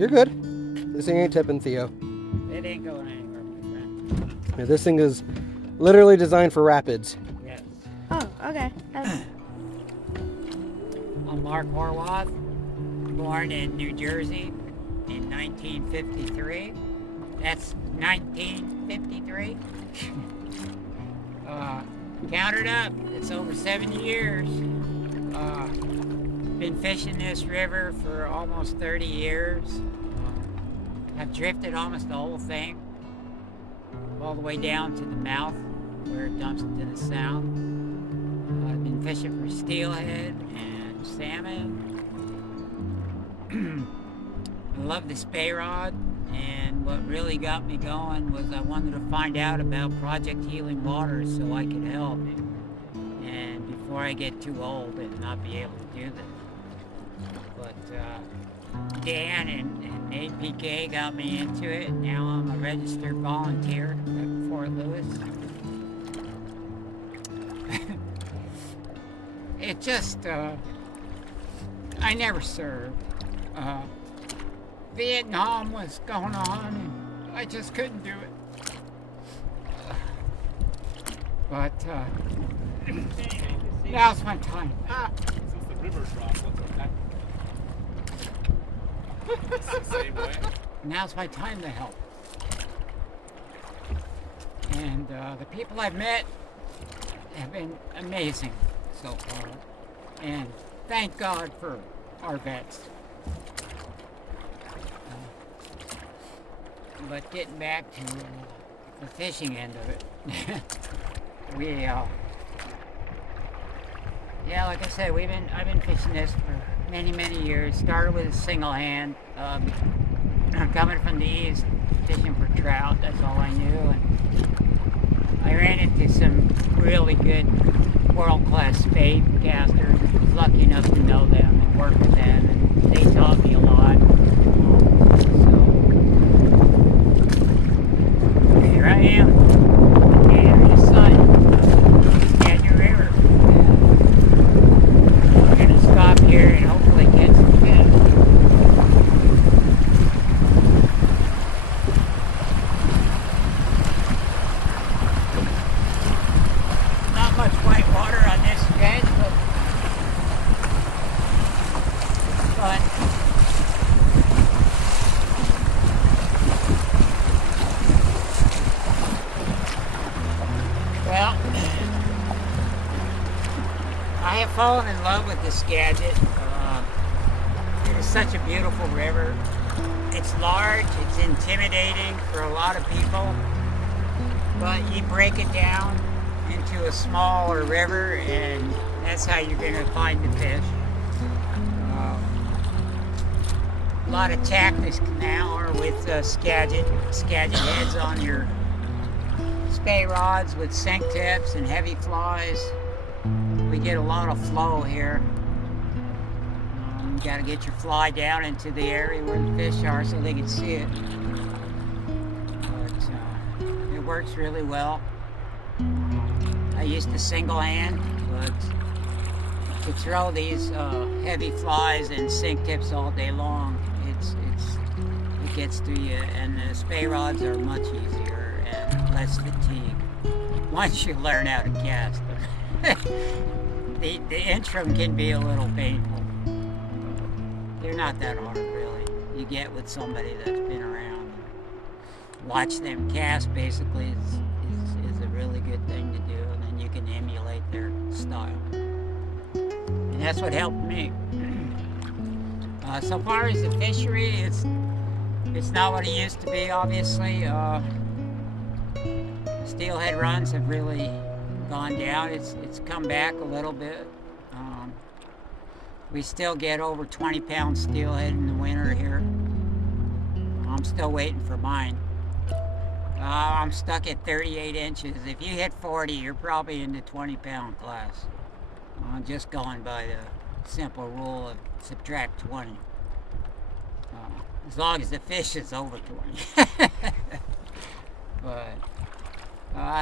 You're good. This thing ain't tipping, Theo. It ain't going anywhere, my friend. Yeah, this thing is literally designed for rapids. Yes. Oh, okay. I'm Mark Horwath, born in New Jersey in 1953. That's 1953. Counted up, it's over 70 years. Been fishing this river for almost 30 years. I've drifted almost the whole thing, all the way down to the mouth where it dumps into the sound. I've been fishing for steelhead and salmon. I love the spay rod, and what really got me going was I wanted to find out about Project Healing Waters so I could help, and before I get too old and not be able to do this. But Dan and APK got me into it, and now I'm a registered volunteer at Fort Lewis. It just, I never served. Vietnam was going on, and I just couldn't do it. But now's my time. Since the river dropped, what's that? It's the same way. Now's my time to help. And the people I've met have been amazing so far. And thank God for our vets. But getting back to the fishing end of it, yeah, like I said, I've been fishing this for many years. Started with a single hand, coming from the east, fishing for trout. That's all I knew, and I ran into some really good world-class spade casters. I was lucky enough to know them and work with them, and they taught me a lot. Here I am, and the sun, Skagit River. We're going to stop here and hopefully get some fish. Not much white water on this stretch, but it's fun. Well, I have fallen in love with the Skagit. It is such a beautiful river. It's large, it's intimidating for a lot of people, but you break it down into a smaller river and that's how you're going to find the fish. A lot of tactics now are with Skagit heads on your spay rods with sink tips and heavy flies. We get a lot of flow here. You got to get your fly down into the area where the fish are so they can see it. But it works really well. I used to single hand, but to throw these heavy flies and sink tips all day long, it gets to you, and the spay rods are much easier and less fatigue once you learn how to cast them. The interim can be a little painful. They're not that hard, really. You get with somebody that's been around. Watch them cast, basically, is a really good thing to do, and then you can emulate their style. And that's what helped me. So far as the fishery, it's not what it used to be, obviously. Steelhead runs have really gone down. It's come back a little bit. We still get over 20-pound steelhead in the winter here. I'm still waiting for mine. I'm stuck at 38 inches. If you hit 40, you're probably in the 20-pound class. I'm just going by the simple rule of subtract 20. As long as the fish is over 20. But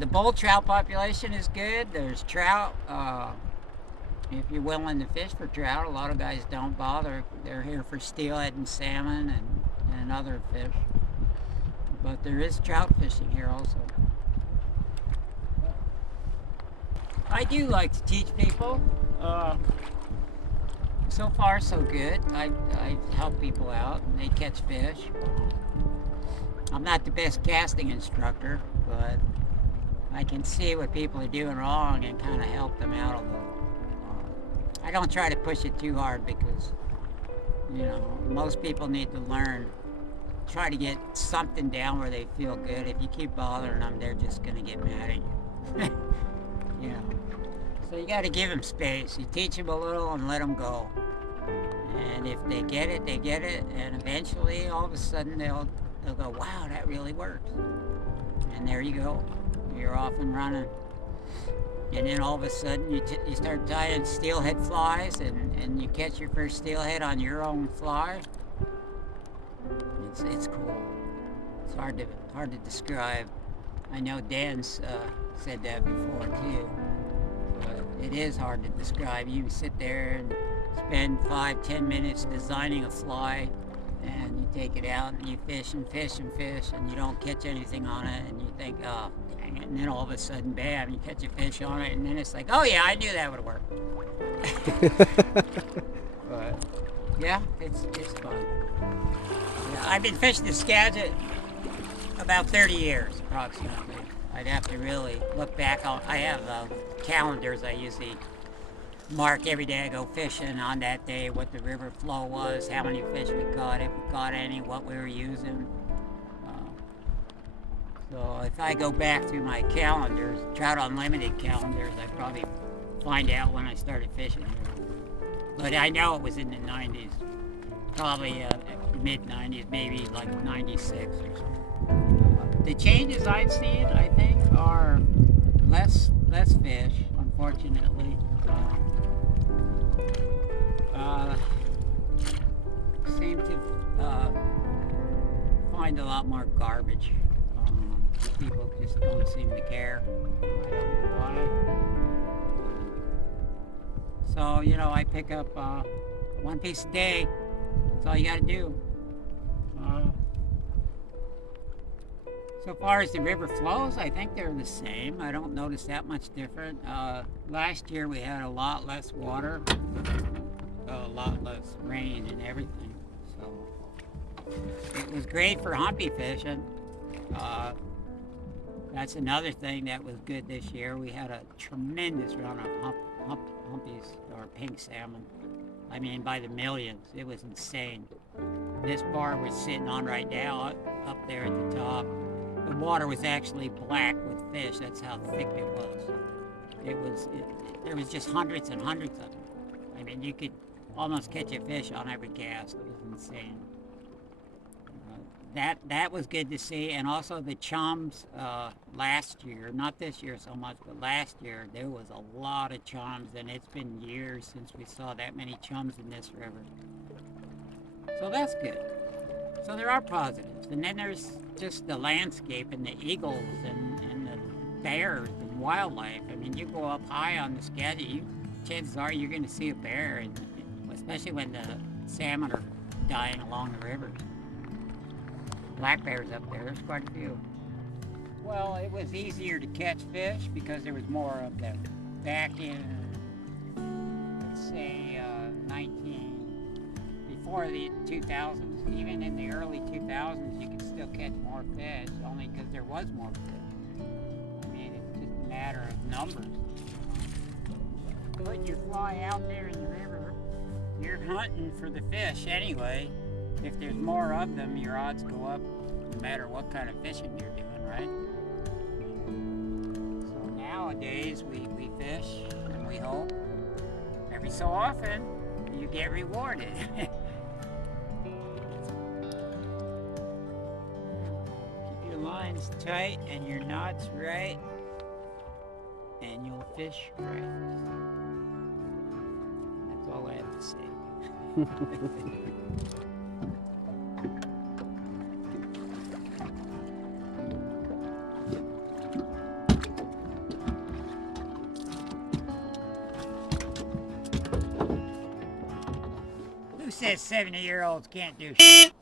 the bull trout population is good. There's trout. If you're willing to fish for trout, a lot of guys don't bother. They're here for steelhead and salmon and other fish. But there is trout fishing here also. I do like to teach people. So far, so good. I help people out and they catch fish. I'm not the best casting instructor, but I can see what people are doing wrong and kind of help them out a little. I don't try to push it too hard because, you know, most people need to learn. Try to get something down where they feel good. If you keep bothering them, they're just going to get mad at you. You know. So you got to give them space. You teach them a little and let them go. And if they get it, they get it. And eventually, all of a sudden, they'll go, wow, that really works. And there you go. You're off and running. And then all of a sudden, you start tying steelhead flies, and you catch your first steelhead on your own fly. It's cool. It's hard to describe. I know Dan's said that before too. But it is hard to describe. You sit there and spend 5-10 minutes designing a fly, and you take it out and you fish and fish and fish, and you don't catch anything on it, and you think, oh, dang it. And then all of a sudden, bam, you catch a fish on it, and then it's like, oh yeah, I knew that would work. But yeah, it's fun. Yeah, I've been fishing the Skagit about 30 years, approximately. I'd have to really look back on. I have calendars I usually mark every day I go fishing on that day, what the river flow was, how many fish we caught, if we caught any, what we were using. So if I go back through my calendars, Trout Unlimited calendars, I probably find out when I started fishing here. But I know it was in the 90s, probably mid-90s, maybe like 96 or something. The changes I've seen, I think, are less fish, unfortunately. Seem to find a lot more garbage. People just don't seem to care. I don't know why. So, you know, I pick up one piece a day. That's all you got to do. So far as the river flows, I think they're the same. I don't notice that much different. Last year we had a lot less water, a lot less rain and everything. So it was great for humpy fishing. That's another thing that was good this year. We had a tremendous run of humpies, or pink salmon. I mean, by the millions. It was insane. This bar we're sitting on right now, up there at the top, the water was actually black with fish. That's how thick it was. There was just hundreds and hundreds of them. I mean, you could almost catch a fish on every cast. It was insane. That was good to see. And also the chums last year, not this year so much, but last year there was a lot of chums, and it's been years since we saw that many chums in this river. So that's good. So there are positives. And then there's just the landscape and the eagles and the bears and wildlife. I mean, you go up high on the Skagit, chances are you're going to see a bear, and especially when the salmon are dying along the rivers. Black bears up there, there's quite a few. Well, it was easier to catch fish because there was more of them. Back in, let's say, before the 2000s, even in the early 2000s, you could still catch more fish, only because there was more fish. I mean, it's just a matter of numbers. Put your fly out there in the river, you're hunting for the fish anyway. If there's more of them, your odds go up no matter what kind of fishing you're doing, right? So nowadays, we fish and we hope every so often you get rewarded. Keep your lines tight and your knots right, and you'll fish right. That's all I have to say. says 70-year-olds can't do shit?